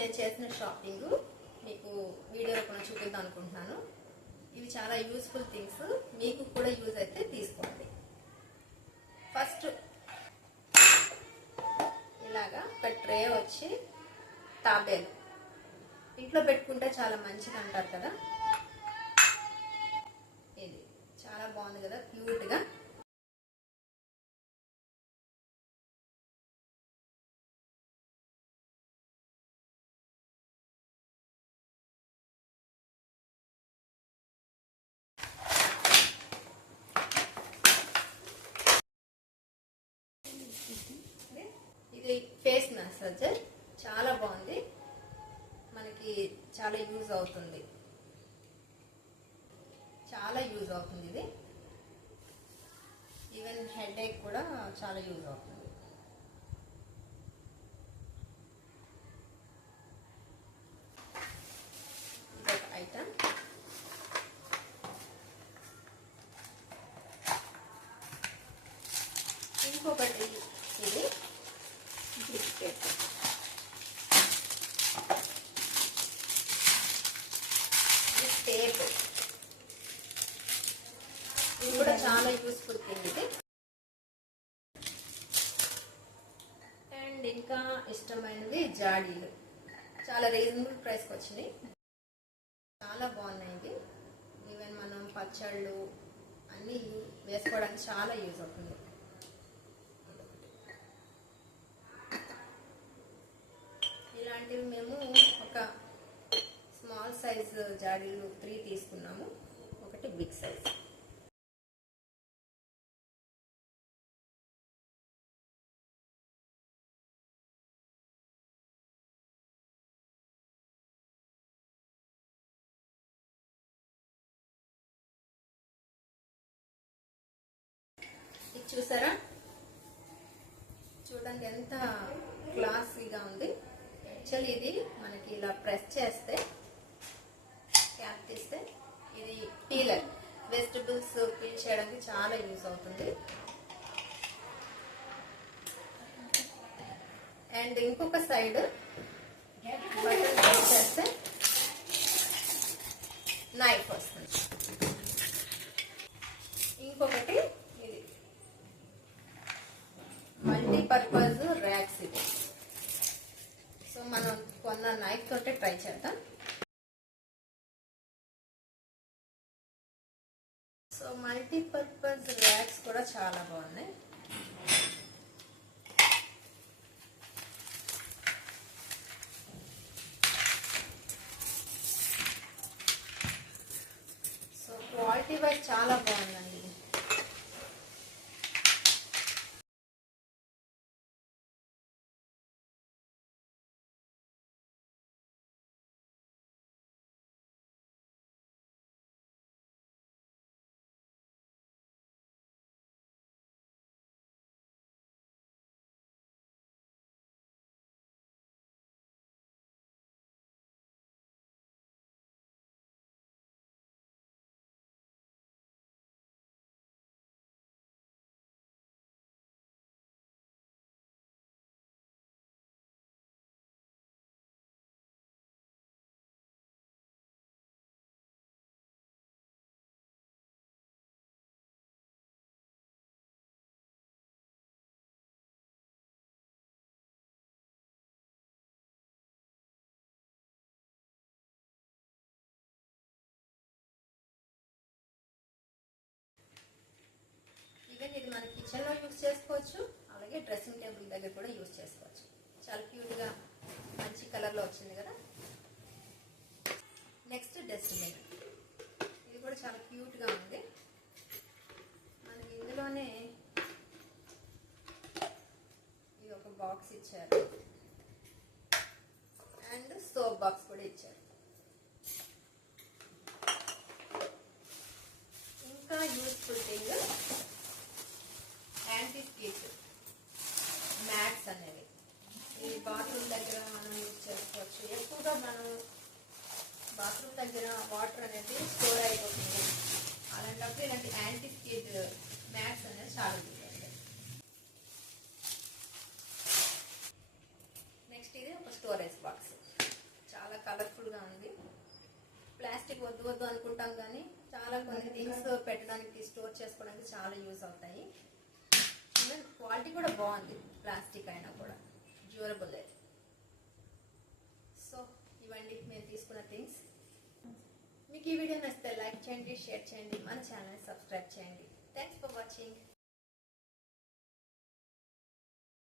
నేను చేసిన షాపింగ్ మీకు వీడియోలో కూడా చూపిద్దాం అనుకుంటున్నాను. ఇవి చాలా యూస్ఫుల్ థింగ్స్, మీకు కూడా యూజ్ అయితే తీసుకోండి. ఫస్ట్ ఇలాగా ఒక ట్రే వచ్చి తాబేలు ఇంట్లో పెట్టుకుంటే చాలా మంచిది అంటారు కదా. ఇది చాలా బాగుంది కదా, క్యూట్గా. ఇది ఫేస్ మసాజర్, చాలా బాగుంది, మనకి చాలా యూజ్ అవుతుంది, చాలా యూజ్ అవుతుంది. ఇది ఈవెన్ హెడేక్ కూడా చాలా యూజ్ అవుతుంది. ఇదొక ఐటమ్. ఇంకొకటి ఇది బిస్కెట్. టేప్, ఇది కూడా చాలా యూస్ఫుల్ థింగ్ ఇది. అండ్ ఇంకా ఇష్టమైనవి జాడీలు, చాలా రీజనబుల్ ప్రైస్కి వచ్చినాయి, చాలా బాగున్నాయి. ఇది ఈవెన్ మనం పచ్చళ్ళు అన్నీ వేసుకోవడానికి చాలా యూజ్ అవుతుంది. ఇలాంటివి మేము ఒక స్మాల్ సైజ్ జాడీలు 3 తీసుకున్నాము, ఒకటి బిగ్ సైజ్. ఇది చూసారా, చూడండి ఎంత క్లాసీగా ఉంది. యాక్చువల్లీ ఇది మనకి ఇలా ప్రెస్ చేస్తే, క్యాప్ తీస్తే, ఇది పీలర్, వెజిటబుల్స్ పీల్ చేయడానికి చాలా యూజ్ అవుతుంది. అండ్ ఇంకొక సైడ్ బటన్ ప్రెస్ చేస్తే నైఫ్ వస్తుంది. ఇంకొకటి ఇది మల్టీపర్పస్ ర్యాక్స్. ఇది సో మనం కొన్న నైఫ్ తోటే ట్రై చేద్దాం. సో మల్టీపర్పస్ ర్యాక్స్ కూడా చాలా బాగున్నాయి. సో క్వాలిటీ వైజ్ చాలా బాగుందండి. ఇది మన కిచెన్లో యూజ్ చేసుకోవచ్చు, అలాగే డ్రెస్సింగ్ టేబుల్ దగ్గర కూడా యూజ్ చేసుకోవచ్చు. చాలా క్యూట్గా మంచి కలర్లో వచ్చింది కదా. నెక్స్ట్ డస్ట్బిన్, ఇది కూడా చాలా క్యూట్గా ఉంది. మనకి ఇందులోనే ఇది ఒక బాక్స్ ఇచ్చారు, అండ్ సోప్ బాక్స్ కూడా ఇచ్చారు. ఇంకా useful thing anti skid mats అనేవి. ఈ బాత్రూమ్ దగ్గర మనం యూజ్ చేసుకోవచ్చు. ఎక్కువగా మనం బాత్రూమ్ దగ్గర వాటర్ అనేది స్టోర్ అయిపోతుంది, అలాంటప్పుడు ఇలాంటి యాంటీ స్కిడ్ మ్యాట్స్ అనేది చాలా యూజ్ అవుతాయి. నెక్స్ట్ ఇది ఒక స్టోరేజ్ బాక్స్. కలర్ఫుల్గా ఉంది. ప్లాస్టిక్ వద్దు వద్దు అనుకుంటాం కానీ చాలా కొన్ని థింగ్స్ పెట్టడానికి స్టోర్ చేసుకోవడానికి చాలా యూజ్ అవుతాయి. క్వాలిటీ కూడా బాగుంది, ప్లాస్టిక్ అయినా కూడా డ్యూరబుల్. సో ఇవండి మేము తీసుకున్న థింగ్స్. మీకు ఈ వీడియో నచ్చితే లైక్ చేయండి, షేర్ చేయండి, మన ఛానల్ని సబ్స్క్రైబ్ చేయండి. Thanks for watching.